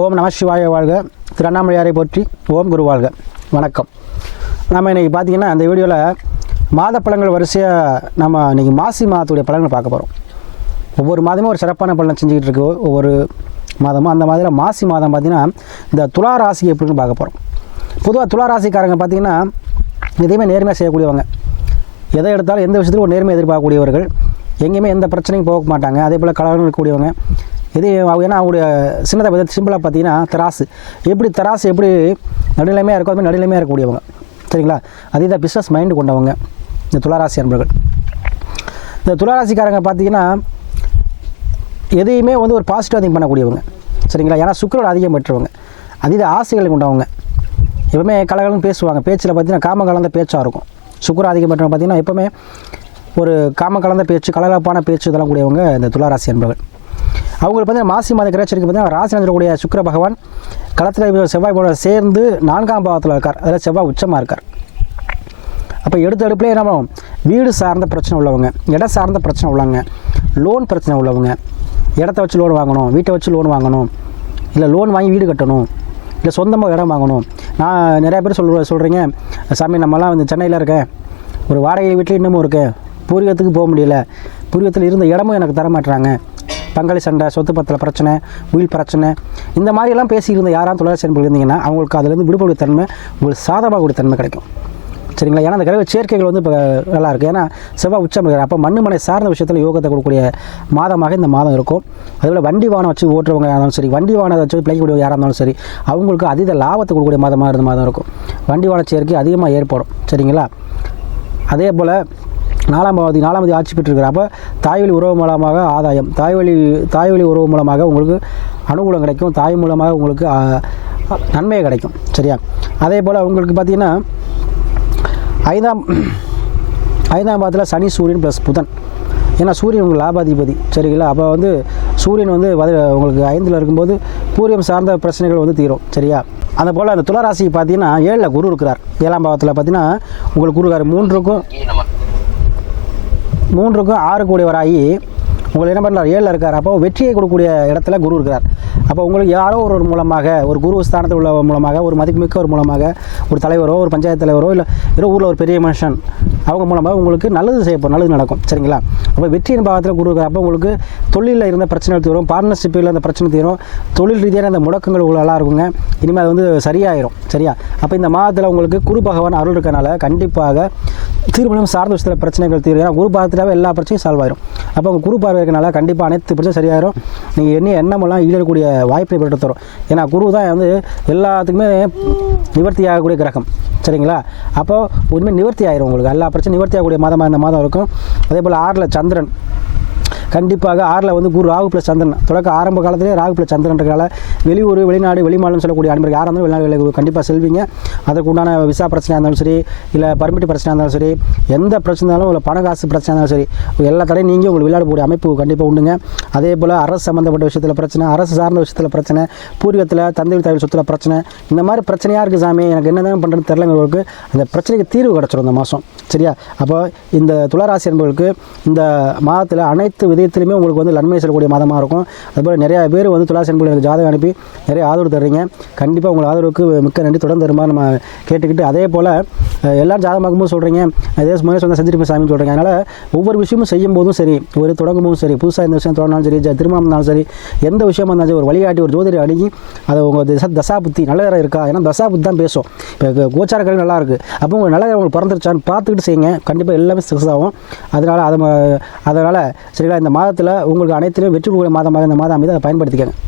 ஓம் நம சிவாய வாழ்க. திரு அண்ணாமலையாரை போற்றி. ஓம் குரு வாழ்க. வணக்கம். நம்ம இன்றைக்கி பார்த்திங்கன்னா அந்த வீடியோவில் மாத பலன்கள் வரிசையாக நம்ம இன்றைக்கி மாசி மாதத்துடைய பலன்கள் பார்க்க போகிறோம். ஒவ்வொரு மாதமும் ஒரு சிறப்பான பலனை செஞ்சுக்கிட்டு இருக்கு ஒவ்வொரு மாதமும். அந்த மாதிரி மாசி மாதம் பார்த்திங்கன்னா இந்த துலா ராசி எப்படின்னு பார்க்க போகிறோம். பொதுவாக துலா ராசிக்காரங்க பார்த்திங்கன்னா எதையுமே நேர்மையாக செய்யக்கூடியவங்க. எதை எடுத்தாலும் எந்த விஷயத்துலையும் ஒரு நேர்மையை எதிர்பார்க்கக்கூடியவர்கள். எங்கேயுமே எந்த பிரச்சனையும் போக மாட்டாங்க. அதே போல் கலவரம் இருக்கக்கூடியவங்க. இது ஏன்னா அவங்களுடைய சின்னதை சிம்பிளாக பார்த்தீங்கன்னா தராசு எப்படி நடுநிலைமையாக இருக்கோ அதுமாதிரி நடுநிலைமையாக இருக்கக்கூடியவங்க. சரிங்களா? அதே தான் பிஸ்னஸ் மைண்டு கொண்டவங்க இந்த துளாராசி அன்பர்கள். இந்த துளாராசிக்காரங்க பார்த்தீங்கன்னா எதையுமே ஒரு பாசிட்டிவாக திங்க் பண்ணக்கூடியவங்க. சரிங்களா? ஏன்னா சுக்கிரன் அதிகம் பெற்றவங்க. அதீத ஆசைகளை கொண்டவங்க. எப்பவுமே கலகலம் பேசுவாங்க. பேச்சில் பார்த்தீங்கன்னா காம கலந்த பேச்சாக இருக்கும். சுக்கிரன் அதிகம் பெற்றவங்க பார்த்தீங்கன்னா எப்போவுமே ஒரு காம கலந்த பேச்சு, கலகலப்பான பேச்சு இதெல்லாம் கூடியவங்க இந்த துளாராசி அன்பர்கள். அவங்களுக்கு பார்த்தீங்கன்னா மாசி மாத கிரகச்சரிக்கு பார்த்தீங்கன்னா ராசி கூடிய சுக்கிர பகவான் களத்தில் செவ்வாய் போல சேர்ந்து 4ஆம் பாவத்தில் இருக்கார். அதில் செவ்வாய் உச்சமாக இருக்கார். அப்போ எடுப்பிலே என்ன பண்ணுவோம், வீடு சார்ந்த பிரச்சனை உள்ளவங்க, இடம் சார்ந்த பிரச்சனை உள்ளவங்க, லோன் பிரச்சனை உள்ளவங்க, இடத்த வச்சு லோன் வாங்கணும், வீட்டை வச்சு லோன் வாங்கணும், இல்லை லோன் வாங்கி வீடு கட்டணும், இல்லை சொந்தமாக இடம் வாங்கணும். நான் நிறையா பேர் சொல்கிறீங்க, சாமி நம்மலாம் சென்னையில் இருக்கேன், ஒரு வாடகை வீட்டில் இன்னமும் இருக்கேன், பூர்வீகத்துக்கு போக முடியல, பூர்வீகத்தில் இருந்த இடமும் எனக்கு தர மாட்டுறாங்க, பங்காளி சண்டை, சொத்து பத்திர பிரச்சனை, உயில் பிரச்சனை, இந்த மாதிரியெல்லாம் பேசியிருந்த யாராவது துளாராசி அன்பர்கள் இருந்தீங்கன்னா அவங்களுக்கு அதுலேருந்து விடுபடும் தன்மை, உங்களுக்கு சாதகமாக தன்மை கிடைக்கும். சரிங்களா? ஏன்னா அந்த கிரக சேர்க்கைகள் இப்போ நல்லாயிருக்கு. ஏன்னா செவ்வாய் உச்சம் இருக்கிற அப்போ மண்ணு சார்ந்த விஷயத்தில் யோகத்தை கொடுக்கக்கூடிய மாதமாக இந்த மாதம் இருக்கும். அதுபோல் வண்டி வாகனம் வச்சு ஓட்டுறவங்க யாராக இருந்தாலும் சரி, வண்டி வாகனத்தை வச்சு பிழைக்கக்கூடிய யாராக இருந்தாலும் சரி, அவங்களுக்கு அதீத லாபத்தை கொடுக்கக்கூடிய மாதமாக இருந்த மாதம் இருக்கும். வண்டி வாகன சேர்க்கை அதிகமாக ஏற்படும். சரிங்களா? அதே போல் 4ஆம் பாவதி ஆட்சி பெற்றிருக்கிற அப்போ தாய்வழி உறவு மூலமாக ஆதாயம், தாய்வழி உறவு மூலமாக உங்களுக்கு அனுகூலம் கிடைக்கும். தாய் மூலமாக உங்களுக்கு நன்மை கிடைக்கும். சரியா? அதே போல் உங்களுக்கு பார்த்திங்கன்னா 5ஆம் பாவத்தில் சனி, சூரியன் ப்ளஸ் புதன். ஏன்னா சூரியன் உங்களுக்கு லாபாதிபதி. சரிங்களா? அப்போ சூரியன் உங்களுக்கு 5ல் இருக்கும்போது பூர்வம் சார்ந்த பிரச்சனைகள் தீரும். சரியா? அந்த போல் அந்த துளாராசி பார்த்தீங்கன்னா 7ல் குரு இருக்கிறார். 7ஆம் பாவத்தில் பார்த்தீங்கன்னா உங்களுக்கு குரு இருக்கார். 3க்கும் 6 கூடியவராகி உங்களுக்கு என்ன பண்ணுறார், 7ல் இருக்கார். அப்போ வெற்றியை கொடுக்கக்கூடிய இடத்துல குரு இருக்கிறார். அப்போ உங்களுக்கு யாரோ ஒரு மூலமாக, ஒரு குரு ஸ்தானத்தில் உள்ள மூலமாக, ஒரு மதிப்புமிக்க ஒரு மூலமாக, ஒரு தலைவரோ, ஒரு பஞ்சாயத்து தலைவரோ, இல்லை ஏதோ ஊரில் ஒரு பெரிய மனுஷன் அவங்க மூலமாக உங்களுக்கு நல்லது செய்யப்போம், நல்லது நடக்கும். சரிங்களா? அப்போ வெற்றியின் பாவத்தில் குரு இருக்கிற அப்போ உங்களுக்கு தொழிலில் இருந்த பிரச்சனைகள் தீரும், பார்ட்னர்ஷிப்பில் அந்த பிரச்சனை தீரும், தொழில் ரீதியான அந்த முடக்கங்கள் உங்களுக்கு நல்லா இருக்குங்க. இனிமேல் அது சரியாயிரும். சரியா? அப்போ இந்த மாதத்தில் உங்களுக்கு குரு பகவான் அருள் இருக்கனால கண்டிப்பாக திருமணம் சார்ந்த விஷயத்தில் பிரச்சனைகள் தீரும். ஏன்னா குரு பாகத்திலாவே எல்லா பிரச்சனையும் சால்வ் ஆயிரும். அப்போ உங்கள் குரு பார்வை இருக்கனால கண்டிப்பாக அனைத்து பிரச்சனை சரியாயிரும். நீங்கள் எண்ணமெல்லாம் ஈடக்கூடிய வாய்ப்பை பெற்று தரும். ஏன்னா குரு தான் எல்லாத்துக்குமே நிவர்த்தி ஆகக்கூடிய கிரகம். சரிங்களா? அப்போ உண்மையை நிவர்த்தி ஆயிரும். உங்களுக்கு எல்லா பிரச்சனையும் நிவர்த்தி ஆகக்கூடிய மாதமாக இந்த மாதம் இருக்கும். அதே போல் 6ல் சந்திரன், கண்டிப்பாக 6ல் குரு ராகு ப்ளஸ் சந்திரன். தொடக்க ஆரம்ப காலத்திலே ராகு ப்ளஸ் சந்திரன்றனால வெளியூர், வெளிநாடு, வெளிமாநிலம் சொல்லக்கூடிய அன்பர்கள் யாராக இருந்தாலும் வெளிநாடுகளுக்கு கண்டிப்பாக செல்வீங்க. அதற்கு உண்டான விசா பிரச்சனையாக இருந்தாலும் சரி, இல்லை பர்மிட் பிரச்சனையாக இருந்தாலும் சரி, எந்த பிரச்சனைனாலும் இல்லை பண காசு பிரச்சனை இருந்தாலும் சரி, எல்லா தடையும் நீங்கள் உங்களுக்கு விளையாட போகிற அமைப்பு கண்டிப்பாக உண்டுங்க. அதே போல் அரசு சம்மந்தப்பட்ட விஷயத்தில் பிரச்சனை, அரசு சார்ந்த விஷயத்தில் பிரச்சனை, பூர்வீகத்தில் தந்தை தாய் சொத்தில் பிரச்சனை, இந்த மாதிரி பிரச்சனையாக இருக்குது சாமி, எனக்கு என்னதான் பண்ணுறதுன்னு தெரிலங்களுக்கு அந்த பிரச்சனைக்கு தீர்வு கிடச்சிரும் இந்த மாதம். சரியா? அப்போ இந்த துளாராசி என்பவர்களுக்கு இந்த மாதத்தில் அனைத்து விதத்திலுமே உங்களுக்கு நன்மை செல்லக்கூடிய மாதமாக இருக்கும். அதுபோல் நிறையா பேர் துளாராசி என்பவர்கள் எனக்கு ஜாதகம் அனுப்பி நிறைய ஆதரவு தர்றீங்க. கண்டிப்பாக உங்கள் ஆதரவுக்கு மிக்க நன்றி. தொடர்ந்து தருமா நம்ம கேட்டுக்கிட்டு, அதே போல் எல்லோரும் ஜாதகமாகும்போது சொல்கிறீங்க, அதே மாதிரி செஞ்சுட்டு சாமின்னு சொல்கிறீங்க. அதனால் ஒவ்வொரு விஷயமும் செய்யும் போதும் சரி, ஒரு தொடங்கும் போதும் சரி, புதுசாக இந்த விஷயம் தொடங்கினாலும் சரி, திருமணம் இருந்தாலும் சரி, எந்த விஷயமா இருந்தாலும் சரி, ஒரு வழிகாட்டி, ஒரு ஜோதிடரை அணுகி அதை உங்கள் தசா புத்தி நல்ல நேரம் இருக்கா, ஏன்னா தசா புத்தி தான் பேசும். இப்போ கோச்சார கல்வி நல்லா இருக்குது, அப்போ உங்கள் நல்ல நேரம் உங்களுக்கு பிறந்துருச்சான்னு பார்த்துக்கிட்டு செய்யுங்க. கண்டிப்பாக எல்லாமே சக்ஸஸ் ஆகும். அதனால் சரிங்களா? இந்த மாதத்தில் உங்களுக்கு அனைத்திலும் வெற்றி கொடுக்கிற மாதமாக இந்த மாதம் அமைதி அதை பயன்படுத்திக்கங்க.